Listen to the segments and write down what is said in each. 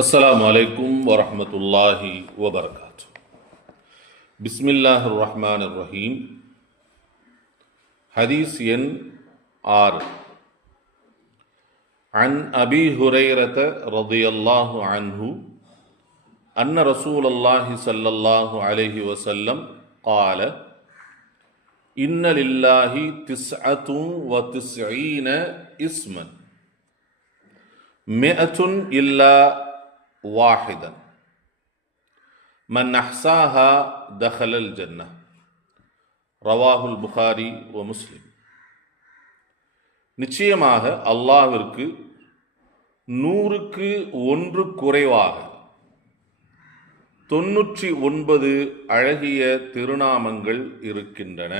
السلام عليكم ورحمة الله وبركاته. بسم الله الرحمن الرحيم. حديث ين آر عن أبي هريرة رضي الله عنه أن رسول الله صلى الله عليه وسلم قال إن لله تسعة وتسعين اسما. مئة إلا واحدا من أحصاها دخل الجنة رواه البخاري ومسلم நிச்சயமாக அல்லாஹ்விற்கு நூறுக்கு ஒன்று குறைவாக தொன்னூற்றி ஒன்பது அழகிய திருநாமங்கள் இருக்கின்றன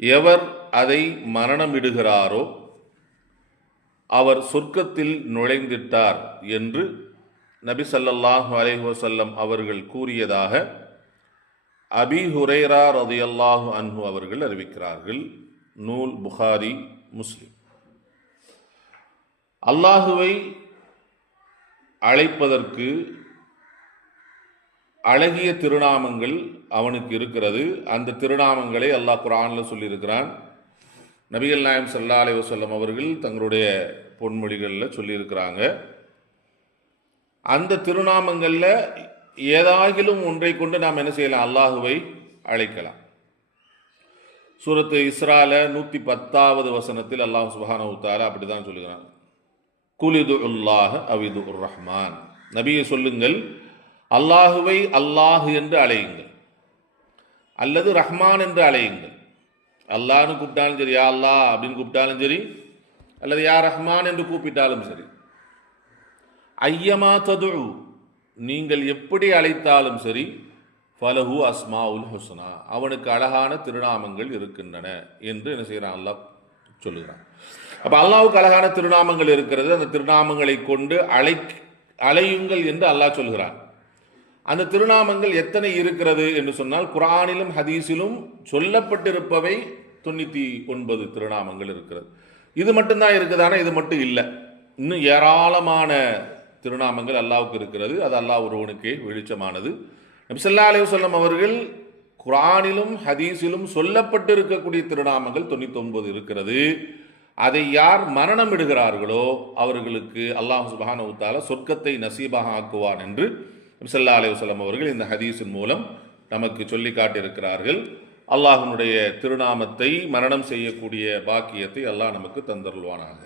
எவர் அதை மரணமிடுகிறாரோ அவர் சொர்க்கத்தில் நுழைந்திட்டார் என்று நபி ஸல்லல்லாஹு அலைஹசல்லம் அவர்கள் கூறியதாக அபி ஹுரைரா ரதியல்லாஹு அன்ஹு அவர்கள் அறிவிக்கிறார்கள். நூல் புகாரி முஸ்லிம். அல்லாஹுவை அழைப்பதற்கு அழகிய திருநாமங்கள் அவனுக்கு இருக்கிறது. அந்த திருநாமங்களை அல்லாஹ் குரானில் சொல்லியிருக்கிறான். நபிகள் நாயம் சல்லா அலி வசல்லம் அவர்கள் தங்களுடைய பொன்மொழிகளில் சொல்லியிருக்கிறாங்க. அந்த திருநாமங்களில் ஏதாகிலும் ஒன்றை கொண்டு நாம் என்ன செய்யலாம்? அல்லாஹுவை அழைக்கலாம். சூரத்து இஸ்ரால நூற்றி பத்தாவது வசனத்தில் அல்லாஹ் சுபஹான உத்தால அப்படி தான் சொல்லுகிறான் குலிது உல்லாஹ் அவிது உர் ரஹ்மான் நபியை சொல்லுங்கள் அல்லாஹுவை அல்லாஹ் என்று அழையுங்கள். அல்லது ரஹ்மான் என்று அழையுங்கள். அல்லாஹ்னு கூப்பிட்டாலும் சரி யா அல்லாஹ் அப்படின்னு கூப்பிட்டாலும் சரி அல்லது யா ரஹ்மான் என்று கூப்பிட்டாலும் சரி. ஐயமா தது நீங்கள் எப்படி அழைத்தாலும் சரி ஃபலஹு அஸ்மா உல் ஹுஸ்னா அவனுக்கு அழகான திருநாமங்கள் இருக்கின்றன என்று என்ன செய்கிறான் அல்லாஹ் சொல்லுகிறான். அப்போ அல்லாவுக்கு அழகான திருநாமங்கள் இருக்கிறது அந்த திருநாமங்களை கொண்டு அழை அழையுங்கள் என்று அல்லாஹ் சொல்கிறான். அந்த திருநாமங்கள் எத்தனை இருக்கிறது என்று சொன்னால் குரானிலும் ஹதீஸிலும் சொல்லப்பட்டிருப்பவை தொண்ணூற்றி ஒன்பது திருநாமங்கள் இருக்கிறது. இது மட்டும்தான் இருக்குதானா இது மட்டும் இல்லை. இன்னும் ஏராளமான திருநாமங்கள் அல்லாவுக்கு இருக்கிறது. அது அல்லாஹ் ஒருவனுக்கே வெளிச்சமானது. நபிசல்லா அலிவசல்லம் அவர்கள் குரானிலும் ஹதீஸிலும் சொல்லப்பட்டிருக்கக்கூடிய திருநாமங்கள் தொண்ணூற்றி ஒன்பது இருக்கிறது. அதை யார் மரணம் இடுகிறார்களோ அவர்களுக்கு அல்லாஹ் சுபான உத்தால சொர்க்கத்தை நசீபாக ஆக்குவான் என்று நபிசல்லா அலைவசலம் அவர்கள் இந்த ஹதீஸின் மூலம் நமக்கு சொல்லி காட்டியிருக்கிறார்கள். அல்லாஹனுடைய திருநாமத்தை மரணம் செய்யக்கூடிய பாக்கியத்தை அல்லாஹ் நமக்கு தந்தருள்வானாக.